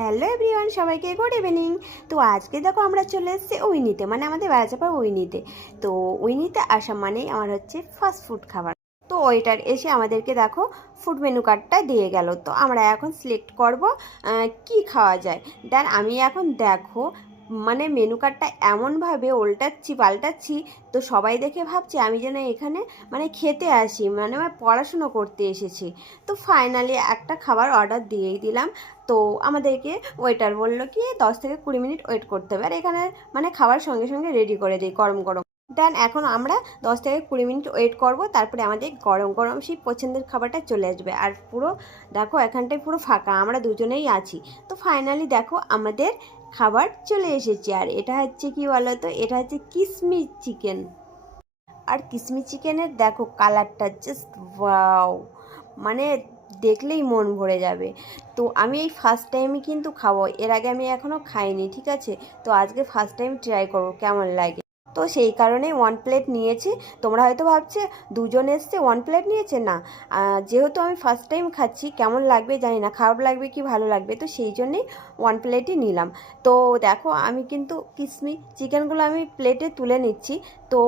Hello everyone, সবাইকে good evening. তো আজকে দেখো আমরা চলে এসেছি উইনিতে, মানে আমাদের বেড়াচাপা উইনিতে। তো উইনিতে আসা মানেই আমার হচ্ছে ফাস্ট ফুড খাবার। তো ওইটার এসে আমাদেরকে দেখো ফুড মেনু কার্ডটা দিয়ে গেল। তো আমরা এখন সিলেক্ট করব কি খাওয়া যায়। দেন আমি এখন দেখো মানে মেনু কার্ডটা এমনভাবে উল্টাচ্ছি পাল্টাচ্ছি, তো সবাই দেখে ভাবছে আমি যেন এখানে মানে খেতে আসি, মানে আমি পড়াশুনো করতে এসেছি। তো ফাইনালি একটা খাবার অর্ডার দিয়েই দিলাম। তো আমাদেরকে ওয়েটার বললো কি 10 থেকে 20 মিনিট ওয়েট করতে হবে, আর এখানে মানে খাবার সঙ্গে সঙ্গে রেডি করে দিই গরম গরম। দেন এখন আমরা 10 থেকে 20 মিনিট ওয়েট করব, তারপরে আমাদের গরম গরম সেই পছন্দের খাবারটা চলে আসবে। আর পুরো দেখো এখানটায় পুরো ফাঁকা, আমরা দুজনেই আছি। তো ফাইনালি দেখো আমাদের খাবার চলে এসেছে। আর এটা হচ্ছে কি বলো তো, এটা হচ্ছে কিসমিস চিকেন। আর কিসমিস চিকেনের দেখো কালারটা জাস্ট ওয়াও, মানে দেখলেই মন ভরে যাবে। তো আমি এই ফার্স্ট টাইমই কিন্তু খাবো, এর আগে আমি এখনও খাইনি, ঠিক আছে। তো আজকে ফার্স্ট টাইম ট্রাই করবো কেমন লাগে। তো সেই কারণেই 1 প্লেট নিয়েছি। তোমরা হয়তো ভাবছে দুজন এসছে 1 প্লেট নিয়েছে, না, যেহেতু আমি ফার্স্ট টাইম খাচ্ছি কেমন লাগবে জানি না, খারাপ লাগবে কি ভালো লাগবে, তো সেই জন্যেই 1 প্লেটই নিলাম। তো দেখো আমি কিন্তু কিসমিস চিকেনগুলো আমি প্লেটে তুলে নিচ্ছি। তো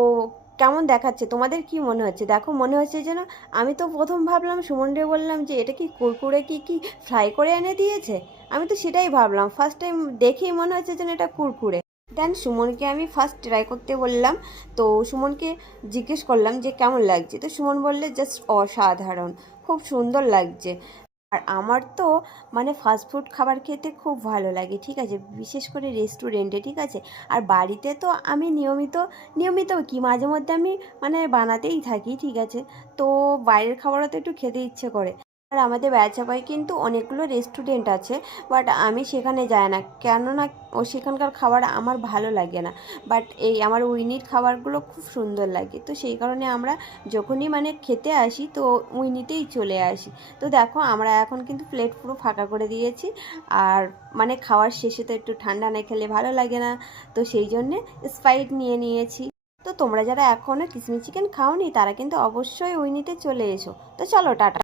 কেমন দেখাচ্ছে, তোমাদের কি মনে হচ্ছে? দেখো মনে হচ্ছে যেন, আমি তো প্রথম ভাবলাম, সুমনরে বললাম যে এটা কি কুরকুরে কি কি ফ্রাই করে এনে দিয়েছে। আমি তো সেটাই ভাবলাম, ফার্স্ট টাইম দেখেই মনে হচ্ছে যেন এটা কুরকুরে। দেন সুমনকে আমি ফার্স্ট ট্রাই করতে বললাম। তো সুমনকে জিজ্ঞেস করলাম যে কেমন লাগছে, তো সুমন বললে জাস্ট অসাধারণ, খুব সুন্দর লাগছে। আর আমার তো মানে ফাস্টফুড খাবার খেতে খুব ভালো লাগে, ঠিক আছে, বিশেষ করে রেস্টুরেন্টে, ঠিক আছে। আর বাড়িতে তো আমি নিয়মিত নিয়মিত কি মাঝে মধ্যে আমি মানে বানাতেই থাকি, ঠিক আছে। তো বাইরের খাবারও তো একটু খেতে ইচ্ছে করে। আর আমাদের বেড়াচাপায় কিন্তু অনেকগুলো রেস্টুরেন্ট আছে, বাট আমি সেখানে যাই না, কেননা ও সেখানকার খাবার আমার ভালো লাগে না। বাট এই আমার উইনির খাবারগুলো খুব সুন্দর লাগে, তো সেই কারণে আমরা যখনই মানে খেতে আসি তো উইনিতেই চলে আসি। তো দেখো আমরা এখন কিন্তু প্লেট পুরো ফাঁকা করে দিয়েছি। আর মানে খাওয়ার শেষে তো একটু ঠান্ডা না খেলে ভালো লাগে না, তো সেই জন্যে স্প্রাইট নিয়ে নিয়েছি। তো তোমরা যারা এখনও কিসমিস চিকেন খাওনি তারা কিন্তু অবশ্যই উইনিতে চলে এসো। তো চলো টাটা।